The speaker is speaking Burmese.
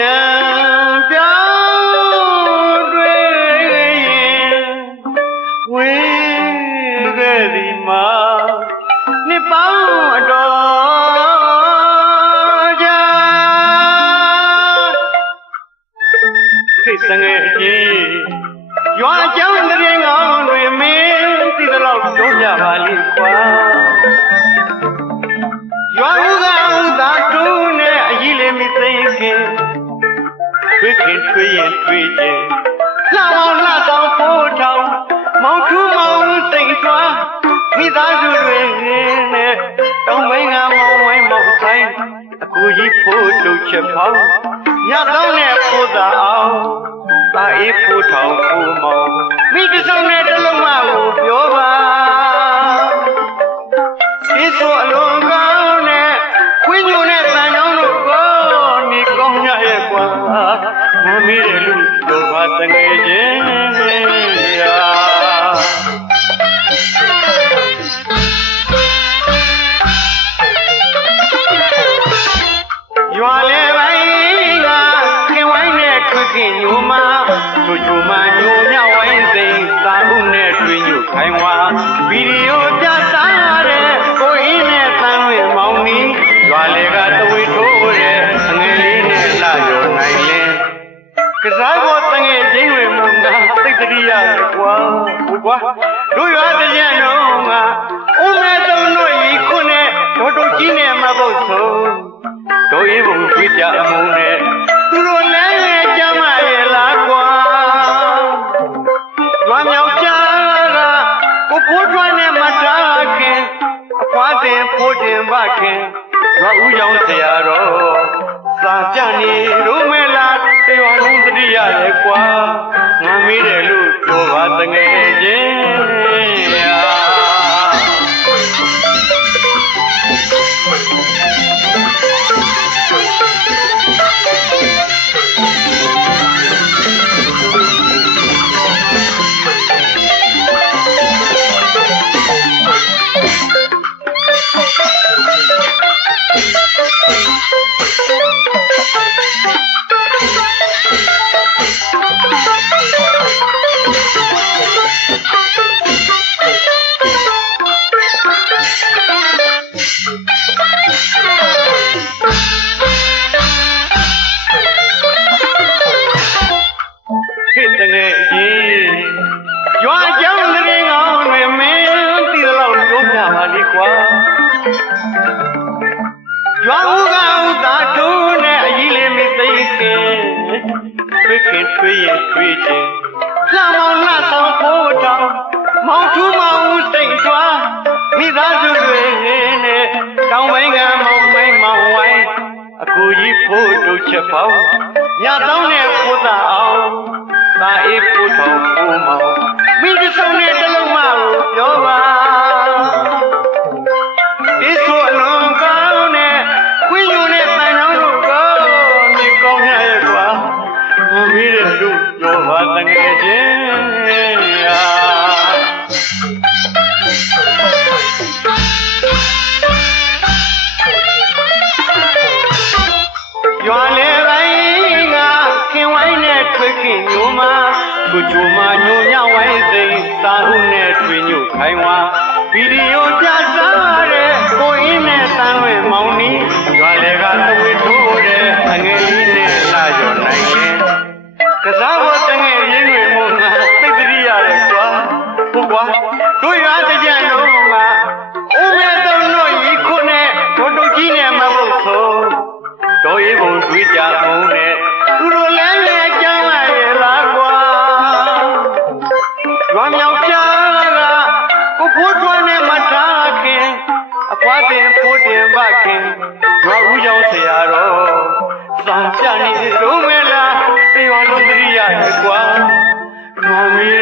ပြန်ပြောင်းတွေ့ရင်ဝေးခဲ့သည်မှာနှစ်ပေါင်းတော်ကြာခိတ်တငယ်ကြီးရွာကျောင်းတရင်ကောင်းတွေမင်းသိသလောက်ပြောပြပါလိမ့်ကွာရွာဦးကသာတူးနဲ့အကြီးလေးမသိခင်တွေ့ခင်တွေ့ရင်တွေ့ခြင်းလှအောင်လှဆောင်ဖို့ထောင်မောင်ထူးမောင်စိတ်ထွားမိသားစုတွေနဲ့တောင်းမင်းကမောင်ဝိုင်းမောင်ဆိုင်အကူကြီးဖို့တို့ချက်ဖောင်းညကောင်းနဲ့ပို့တာအောင်တာအေးဖို့ထောင်ဖို့မောင်မိတစုံနဲ့တလုံးမကိုပြောပါဒီဆိုအလုံးကောင်းနဲ့ခွင်းညိုနဲ့တန်ကြောင်းတို့ကိုနေကောင်းရရဲ့ကွာမမီးတဲ့လူတို့ပါတငယ်ချင်းရာရွာလေပိုင်းကခင်ဝိုင်းနဲ့တွေ့ခင်ညိုမချိုချိုမညိုမြဝိုင်းစိန်သာဟုနဲ့တွေ့ညိုခိုင်ဝါဗီဒီယိုပြသတဲ့ကိုအင်းနဲ့သံဝဲမောင်နီရွာလေကတဝေထိုးတဲ့အငယ်လေးနဲ့လာရောနိုင်လဲကစားပေါ်တငယ်ချင်းတွေမုံကသိတရိရတယ်ကွာဟုတ်ကွာတို့ရွာတကြံတော့ကဦးမဲသုံးတို့ရီခုနဲ့တို့တို့ကြီးနဲ့မပုတ်ဆုံးတို့ရေးဖို့ကြွေးကြအမုန်းနဲ့သူတို့လည်းကြမ်းမရဲ့လားကွာရွာမြောက်ချာကကိုဖိုးထွန်းနဲ့မထားခင်အဖွားတင်ဖိုးတင်ပါခင်ရွာဦးရောင်ဆရာတော်စာကြနေတို့မဲလားတရွာလုံးတတိရတယ်ကွာငါမေးတယ်လို့ပြောပါတငယ်ချင်းရာရွာကျောင်းတရင်ကောင်းတွေမင်းသိသလောက်ပြောပြပါလိမ့်ကွာရွာဦးကသာတူးနဲ့အကြီးလေးမသိခင်တွေ့ခင်တွေ့ရင်တွေ့ခြင်းလှမောင်လှဆောင်ဖို့တောင်မောင်ထူးမောင်စိတ်ထွားမိသားစုတွေနဲ့တောင်းမင်းကမောင်မိုင်းမောင်ဝိုင်းအကူကြီးဖို့တို့ချက်ပေါင်းညတောင်းနဲ့ပို့တာအောင်တာအေးဖို့ထောင်ဖို့မောင်မိတစုံနဲ့တလုံးမကိုပြောပါဒီဆိုအလုံးကောင်းနဲ့ခွင်းညိုနဲ့တန်ကြောင်းတို့ကိုနေကောင်းရရဲ့ကွာမမီးတဲ့လူပြောပါတငယ်ချင်းရာရွာလေပိုင်းကခင်ဝိုင်းနဲ့တွေ့ခင်ညိုမချိုချိုမညိုညဝိုင်းစိန်သာဟုနဲ့တွေ့ညိုခိုင်ဝါဗီဒီယိုပြသတဲ့ကိုအင်းနဲ့တန်ဝဲမောင်နီရွာလေကတဝေထိုးတဲ့အငယ်လေးနဲ့လာရောနိုင်လဲကစားဖို့တငယ်ရင်းတွေမုံကသိတရိရတယ်ကွာဟုတ်ကွာတို့ရွာတကြံတော့ကဦးမဲသုံးတို့ရီခုနဲ့တို့တို့ကြီးနဲ့မပုတ်ဆုံးတို့ရေးဖို့တွေးကြမုံနဲ့သူတို့လည်းကြမ်းလာရဲ့လားကွာရွာမြောက်ချာကကိုဖိုးထွန်းနဲ့မထားခင်အဖွားတင်ဖိုးတင်ပါခင်ရွာဦးရောင်ဆရာတော်စာကြနေတို့မဲလားတရွာလုံးတရိရတယ်ကွာငါမေး